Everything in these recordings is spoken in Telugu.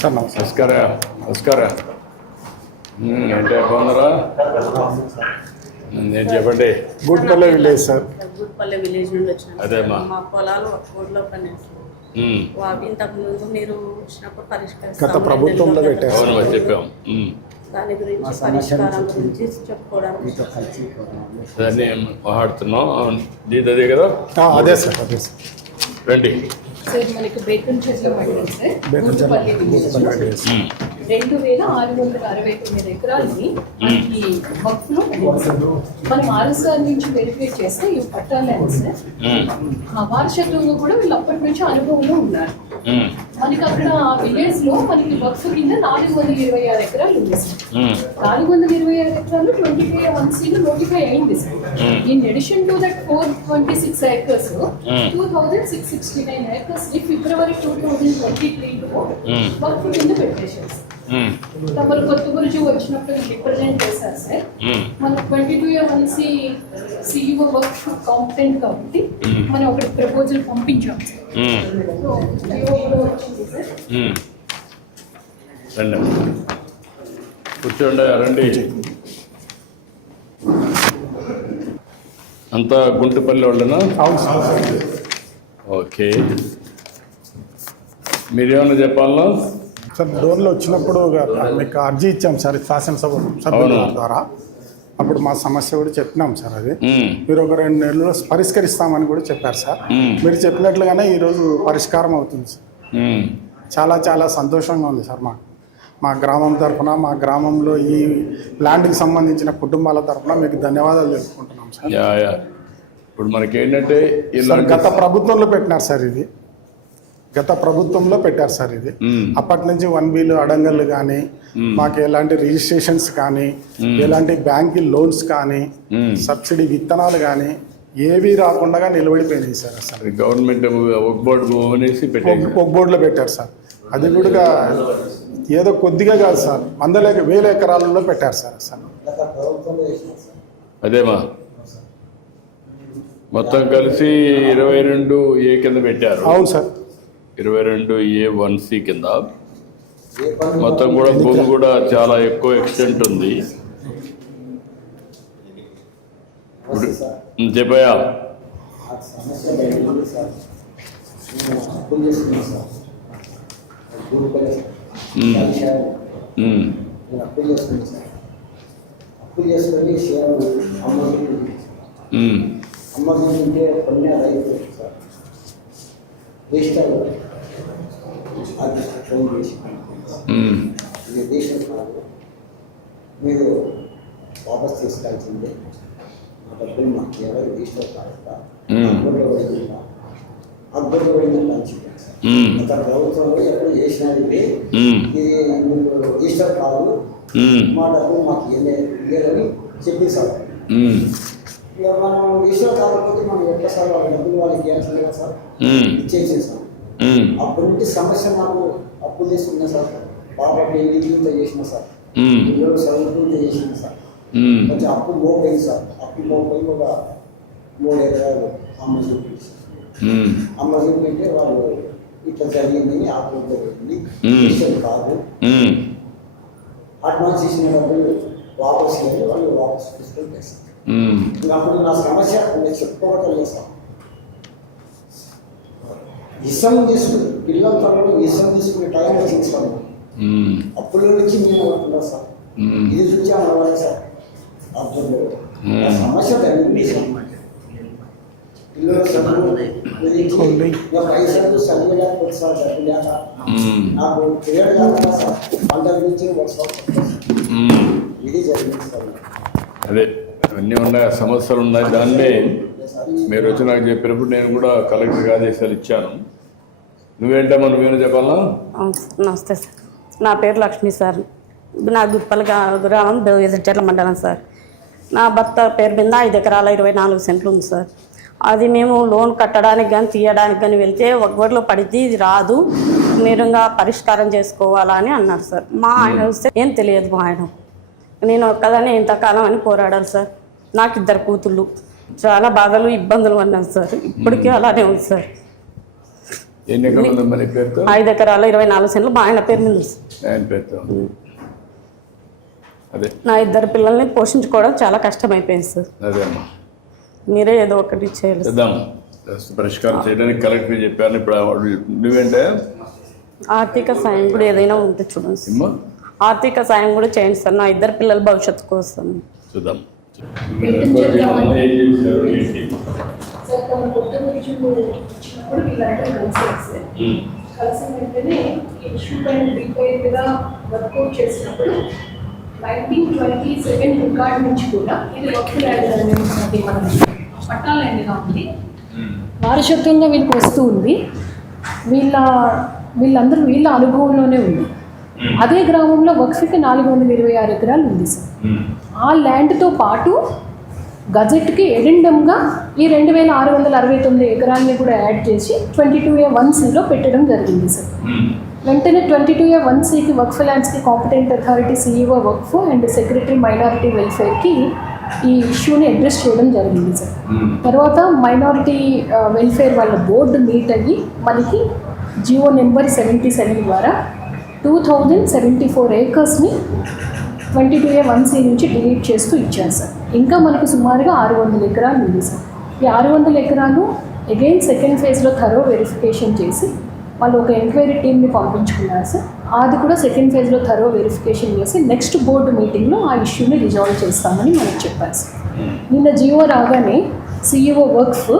సార్ నమస్కార నమస్కార ఏంటి బాగున్నారా? నేను చెప్పండి. గుడ్పల్లె విలేజ్ సార్. గుడ్పల్లె విలేజ్ నుండి వచ్చినాం. అదేమ్మా. మా పొలాలు ఒక కోట్లో పనిచేస్తాం. ఇంతకు ముందు మీరు వచ్చినప్పుడు పరిష్కరిస్తాం. గత ప్రభుత్వంలో పెట్టారు. అవును చెప్పాం. దాని గురించి పరిష్కారం గురించి చెప్పుకోవడానికి దాన్ని మాట్లాడుతున్నాం. దీని అదే కదా? అదే సార్, అదే సార్. రండి. సార్ మనకి బేకన్ చెట్ల మండలం సార్, బేతంచెర్ల గుంటుపల్లి విలేజ్ 2669 ఎకరాలని మనకి వక్ఫ్లో మనం ఆర్ఎస్ఆర్ నుంచి వెరిఫై చేస్తే ఇవి పట్టాలని సార్. వారసత్వంగా కూడా వీళ్ళు అప్పటి నుంచి అనుభవంలో ఉన్నారు. మనకి అక్కడ విలేజ్ లో మనకి వక్ఫ్ కింద 426 ఎకరాలు ఉంది సార్. 426 ఎకరాలు 25 నోటిఫై అయింది sir. In addition to that 426 acres 2669 acres ని ఫిబ్రవరి 2023లో వక్ఫ్ కింద పెట్టేశారు సార్. తమరు కొత్త గురించి వచ్చినప్పుడు రిప్రజెంట్ చేశారు సార్. మన 22A1C CEO వర్క్ కాంపిటెంట్ కాబట్టి మనం ఒకటి ప్రపోజల్ పంపించాం సార్. రండి కూర్చోండి. రండి. అంతా గుంటుపల్లి వాళ్ళనా? అవును సార్. ఓకే, మీరేమన్నా చెప్పాలన్నా? సార్ డోర్లో వచ్చినప్పుడు మీకు అర్జీ ఇచ్చాం సార్ శాసనసభ సభ్యుల ద్వారా. అప్పుడు మా సమస్య కూడా చెప్పినాం సార్. అది మీరు ఒక 2 నెలల్లో పరిష్కరిస్తామని కూడా చెప్పారు సార్. మీరు చెప్పినట్లుగానే ఈరోజు పరిష్కారం అవుతుంది సార్. చాలా చాలా సంతోషంగా ఉంది సార్. మా గ్రామం తరఫున, మా గ్రామంలో ఈ ల్యాండ్కి సంబంధించిన కుటుంబాల తరఫున మీకు ధన్యవాదాలు తెలుపుకుంటున్నాం సార్. ఇప్పుడు మనకేంటంటే గత ప్రభుత్వంలో పెట్టినారు సార్. ఇది గత ప్రభుత్వంలో పెట్టారు సార్. ఇది అప్పటి నుంచి 1B అడంగళ్ళు కానీ, మాకు ఎలాంటి రిజిస్ట్రేషన్స్ కానీ, ఎలాంటి బ్యాంక్ లోన్స్ కానీ, సబ్సిడీ విత్తనాలు కానీ ఏవి రాకుండా నిలబడిపోయినాయి సార్. అసలు గవర్నమెంట్ ఒక బోర్డులో పెట్టారు సార్. అది కూడా ఏదో కొద్దిగా కాదు సార్, 100,000 ఎకరాలలో పెట్టారు సార్. అసలు అదేమా మొత్తం కలిసి 22A కింద పెట్టారు. అవును సార్. 22A1C కింద మొత్తం కూడా భూమి కూడా చాలా ఎక్కువ ఎక్స్టెంట్ ఉంది. చెప్పయా? అమ్మకుంటే కొన్ని రైతు సార్ డిజిటల్ అది ఫోన్ చేసి ఇది దేశం కాదు, మీరు వాపస్ తీసుకెళ్తుంది, మా డబ్బులు మాకు ఎవరు డిజిటల్ కాదు అక్బర్ పడిందని చెప్పాను సార్. అతను ప్రభుత్వంలో ఎప్పుడు చేసినది ఇది మీకు డిజిటల్ కాదు, మా డబ్బులు మాకు లేదని చెప్పి సార్. ఇక మనం విషయం కాకపోతే మనం ఎట్లా సార్ వాళ్ళ డబ్బులు వాళ్ళకి ఇవ్వాల్సింది కదా సార్, ఇచ్చేసేసాం. అప్పటి నుంచి సమస్య నాకు అప్పులు తీసుకున్నా సార్. పాప పెళ్లితో చేసిన సార్, పిల్లలు చదువుకుంటూ చేసిన సార్. కొంచెం అప్పు మోపోయింది సార్. అప్పు మోపోయి ఒక 3 ఎకరాలు అమ్మ చూపించి అమ్మ చూపింటే వాళ్ళు ఇట్లా జరిగిందని ఆ కోర్టులో పెట్టింది. విషయం కాదు, అడ్వాన్స్ ఇచ్చిన డబ్బులు వాపస్ లేదు, వాళ్ళు వాపస్ తీసుకొని చేస్తారు. అప్పుడు నా సమస్య నేను చెప్పుకోవటం లేదు సార్. ఇసం తీసుకుని పిల్లల తరలో ఇసం తీసుకునే టైం వచ్చింది సార్. అప్పుల నుంచి మేము అనుకుంటాం సార్. ఇది చూసి అవ్వాలి సార్. అప్పుడు నా సమస్య తగ్గింది సార్. పిల్లల చదువు పైసలు చదివేలేకపోతే సార్, డబ్బు లేక నాకు క్రియేట్ కాకుండా సార్ వాళ్ళ గురించి ఇది జరిగింది సార్. అదే అన్నీ ఉన్నాయి, సమస్యలు ఉన్నాయి. దాన్నే మీరు వచ్చి నాకు చెప్పినప్పుడు నేను కూడా కలెక్టర్కి ఆదేశాలు ఇచ్చాను. నువ్వేంటమ్మా, నువ్వేనా చెప్పాలా? నమస్తే సార్, నా పేరు లక్ష్మి సార్. నా గుప్పల గ్రామం బేతంచెర్ల మండలం సార్. నా భర్త పేరు మీద 5 ఎకరాల 24 సెంట్లు ఉంది సార్. అది మేము లోన్ కట్టడానికి కానీ తీయడానికి కానీ వెళ్తే ఒక్కరిలో పడితే ఇది రాదు, మీరుగా పరిష్కారం చేసుకోవాలని అన్నారు సార్. మా ఆయన వస్తే ఏం తెలియదు. మా ఆయన నేను ఒక్కదాన్ని ఎంతకాలం అని పోరాడాలి సార్. నాకు 2 కూతుళ్ళు, చాలా బాధలు ఇబ్బందులు అన్నాను సార్. ఇప్పటికీ అలానే ఉంది సార్. ఎన్ని ఎకరాలు ఉంది మరి పేరుతో? 5 ఎకరాల 24 సెంట్లు మా ఆయన పేరు మీద ఉంది సార్. ఆయన పేరుతో. అదే నా 2 పిల్లల్ని పోషించుకోవడం చాలా కష్టమైపోయింది సార్. అదే అమ్మా, మీరే ఏదో ఒకటి చేయాలి సార్. చేద్దాం. పరిష్కారం చేయడానికి కలెక్టర్ చెప్పాను. ఇప్పుడు నువ్వేంటే ఆర్థిక సాయం కూడా ఏదైనా ఉంటే చూడండి సార్. అమ్మా ఆర్థిక సాయం కూడా చేయండి సార్, నా 2 పిల్లల భవిష్యత్తు కోసం. చూద్దాం. సార్ తమ కొత్త విషయంలో వచ్చినప్పుడు వీళ్ళందరూ కలిసారు సార్. కలిసిన వెంటనే ఇష్యూ పైన డీటెయిల్గా వర్కౌట్ చేసినప్పుడు 1927 రికార్డ్ నుంచి కూడా ఇది వర్క్ ల్యాండ్ అనేది మన పట్టా ల్యాండ్గా ఉంది, వారసత్వంగా వీళ్ళకి వస్తూ ఉంది. వీళ్ళందరూ వీళ్ళ అనుభవంలోనే ఉంది. అదే గ్రామంలో వక్ఫ్కి 426 ఎకరాలు ఉంది సార్. ఆ ల్యాండ్తో పాటు గజెట్కి ఎడెండమ్గా ఈ 2669 ఎకరాలని కూడా యాడ్ చేసి 22A1Cలో పెట్టడం జరిగింది సార్. వెంటనే 22A1Cకి వక్ఫ్ ల్యాండ్స్కి competent authority CEO Waqf and secretary minority వెల్ఫేర్కి ఈ ఇష్యూని అడ్రస్ చేయడం జరిగింది సార్. తర్వాత మైనారిటీ వెల్ఫేర్ వాళ్ళ బోర్డు మీట్ అయ్యి మనకి జియో నెంబర్ 77 ద్వారా 2074 ఏకర్స్ని 22A1C నుంచి డిలీట్ చేస్తూ ఇచ్చారు సార్. ఇంకా మనకు సుమారుగా 600 ఎకరాలు ఉంది సార్. ఈ 600 ఎకరాలు అగైన్ సెకండ్ ఫేజ్లో థరో వెరిఫికేషన్ చేసి వాళ్ళు ఒక ఎంక్వైరీ టీమ్ని పంపించుకున్నారు సార్. అది కూడా సెకండ్ ఫేజ్లో థరో వెరిఫికేషన్ చేసి నెక్స్ట్ బోర్డు మీటింగ్లో ఆ ఇష్యూని రిజాల్వ్ చేస్తామని మనకు చెప్పారు సార్. నిన్న జియో రాగానే CEO వర్క్స్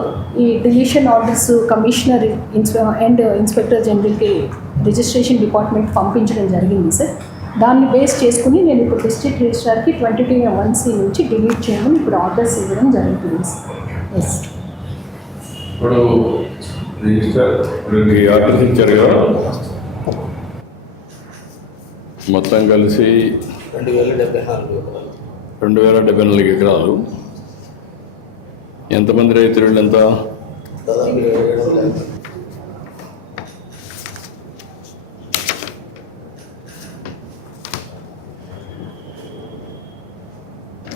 ఈ deletion orders commissioner and inspector జనరల్కి రిజిస్ట్రేషన్ డిపార్ట్మెంట్ పంపించడం జరిగింది సార్. దాన్ని బేస్ చేసుకుని నేను ఇప్పుడు డిస్ట్రిక్ట్ రిజిస్ట్రార్కి 22A1C నుంచి డిలీట్ చేయమని ఇప్పుడు ఆర్డర్స్ ఇవ్వడం జరుగుతుంది సార్. ఎస్ ఇప్పుడు రిజిస్టర్ ఆర్డర్స్ ఇచ్చారు కదా, మొత్తం కలిసి 2074 ఎకరాలు. ఎంతమంది రైతులు ఎంత? దాదాపు 27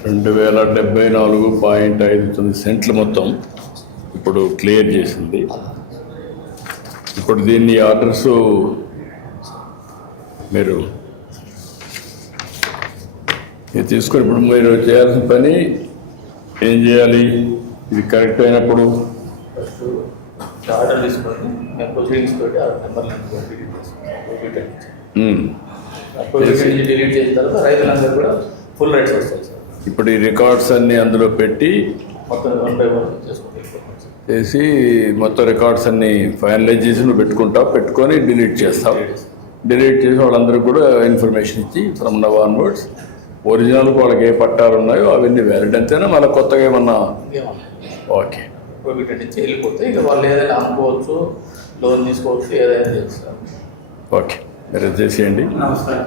2,074.59 సెంట్లు మొత్తం ఇప్పుడు క్లియర్ చేసింది. ఇప్పుడు దీన్ని ఆర్డర్స్ మీరు ఇది తీసుకొని ఇప్పుడు మీరు చేయాల్సిన పని ఏం చేయాలి? ఇది కరెక్ట్ అయినప్పుడు ఆర్డర్ తీసుకొని మేము ప్రొసీడింగ్స్ తోటి ఆ నెంబర్లను డిలీట్ చేసిన తర్వాత రైతులందరూ కూడా ఫుల్ రైట్స్ వస్తాయి సార్. ఇప్పుడు ఈ రికార్డ్స్ అన్నీ అందులో పెట్టి మొత్తం 1 by 1 చేసుకుంటాం చేసి మొత్తం రికార్డ్స్ అన్నీ ఫైనలైజ్ చేసి నువ్వు పెట్టుకుంటావు, పెట్టుకొని డిలీట్ చేస్తావు. డిలీట్ చేసి వాళ్ళందరూ కూడా ఇన్ఫర్మేషన్ ఇచ్చి ఫ్రమ్ నవ్ ఆన్వర్డ్స్ ఒరిజినల్ వాళ్ళకి ఏ పట్టాలు ఉన్నాయో అవన్నీ వ్యాలిడ్ అంతేనా, మళ్ళీ కొత్తగా ఏమన్నా? ఓకే, కోవిడ్ నుంచి వెళ్ళిపోతే ఇక వాళ్ళు ఏదైనా అమ్ముకోవచ్చు, లోన్ తీసుకోవచ్చు, ఏదైనా చేస్తారు. ఓకే, మీరు చేసేయండి. నమస్కారం.